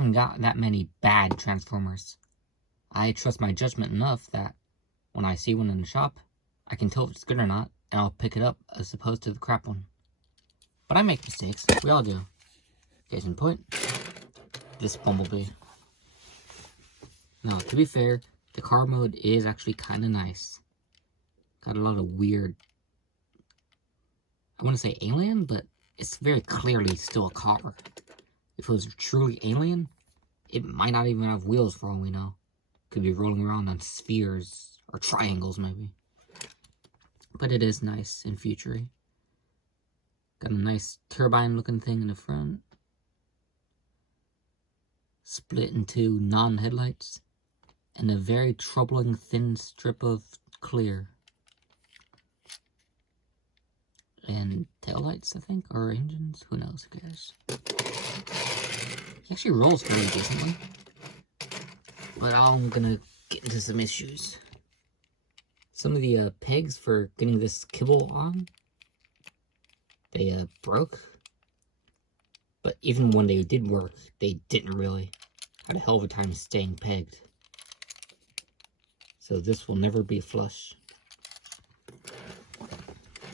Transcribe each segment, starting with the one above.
haven't got that many bad Transformers. I trust my judgment enough that when I see one in the shop, I can tell if it's good or not, and I'll pick it up as opposed to the crap one. But I make mistakes. We all do. Case in point, this Bumblebee. Now, to be fair, the car mode is actually kind of nice. Got a lot of weird, I want to say alien, but it's very clearly still a car. If it was truly alien, it might not even have wheels for all we know. Could be rolling around on spheres, or triangles maybe. But it is nice and futury. Got a nice turbine looking thing in the front. Split into non-headlights. And a very troubling thin strip of clear. And taillights, I think, or engines, who knows, who cares. He actually rolls very decently. But I'm gonna get into some issues. Some of the pegs for getting this kibble on, they broke. But even when they did work, they didn't really. Had a hell of a time staying pegged. So this will never be flush.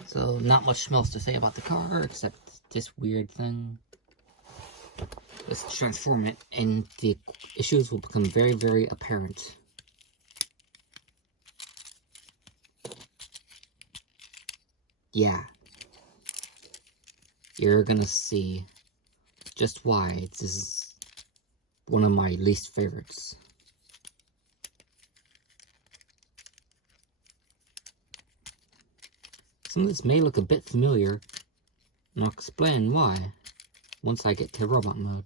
So not much else to say about the car, except this weird thing. Let's transform it, and the issues will become very, very apparent. Yeah. You're gonna see just why this is one of my least favorites. Some of this may look a bit familiar, and I'll explain why once I get to robot mode.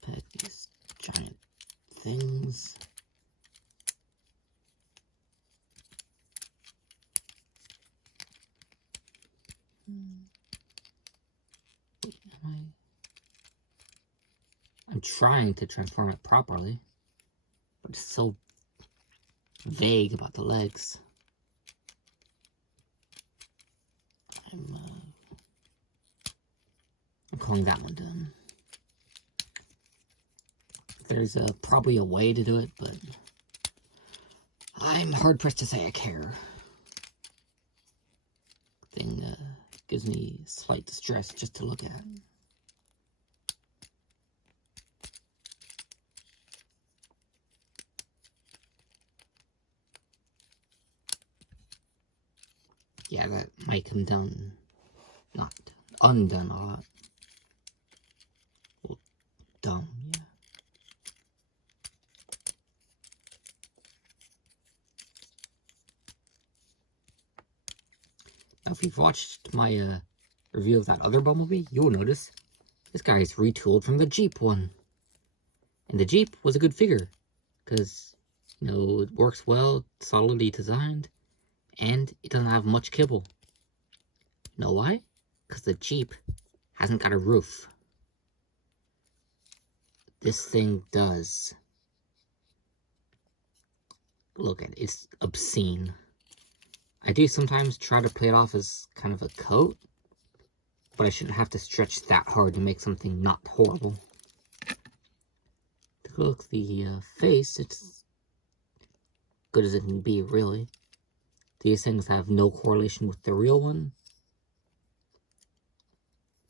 Peg these giant things. Wait, I'm trying to transform it properly, but it's so vague about the legs. I'm calling that one done. There's probably a way to do it, but I'm hard-pressed to say I care. Thing gives me slight distress just to look at. Yeah, that might come down, not undone a lot. Well, done, yeah. Now, if you've watched my review of that other Bumblebee, you'll notice this guy is retooled from the Jeep one. And the Jeep was a good figure, because, you know, it works well, solidly designed, and it doesn't have much kibble. You know why? Because the Jeep hasn't got a roof. This thing does. Look at it, it's obscene. I do sometimes try to play it off as kind of a coat, but I shouldn't have to stretch that hard to make something not horrible. To look the face, it's good as it can be, really. These things have no correlation with the real one.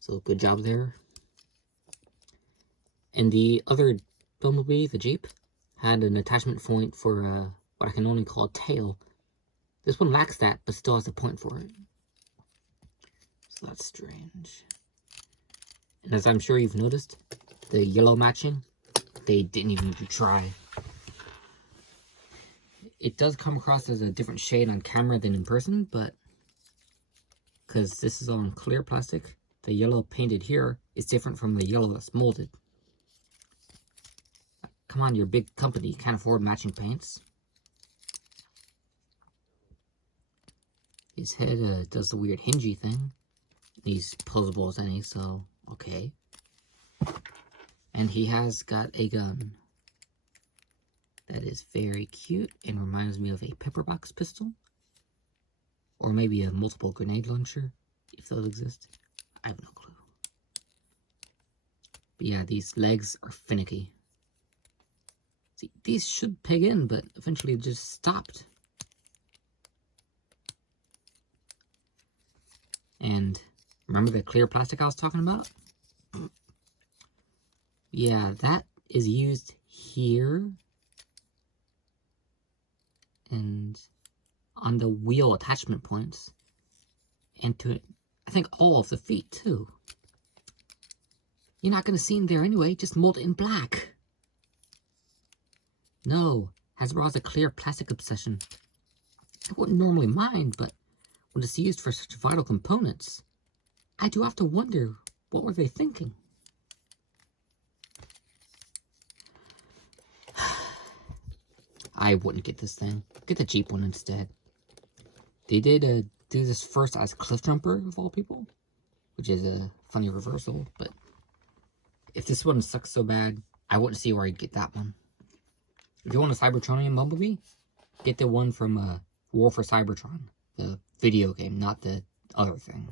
So good job there. And the other Bumblebee, the Jeep, had an attachment point for what I can only call a tail. This one lacks that, but still has a point for it. So that's strange. And as I'm sure you've noticed, the yellow matching, they didn't even try. It does come across as a different shade on camera than in person, but because this is on clear plastic, the yellow painted here is different from the yellow that's molded. Come on, you're a big company, you can't afford matching paints. His head does the weird hingy thing. He's posable as any, so okay. And he has got a gun. That is very cute and reminds me of a pepperbox pistol. Or maybe a multiple grenade launcher, if those exist. I have no clue. But yeah, these legs are finicky. See, these should peg in, but eventually it just stopped. And remember the clear plastic I was talking about? Yeah, that is used here. And on the wheel attachment points. And to, I think, all of the feet, too. You're not going to see them there anyway, just mold it in black. No, Hasbro has a clear plastic obsession. I wouldn't normally mind, but when it's used for such vital components, I do have to wonder, what were they thinking? I wouldn't get this thing. Get the cheap one instead. They did do this first as Cliffjumper, of all people, which is a funny reversal, but if this one sucks so bad, I wouldn't see where I'd get that one. If you want a Cybertronian Bumblebee, get the one from War for Cybertron, the video game, not the other thing.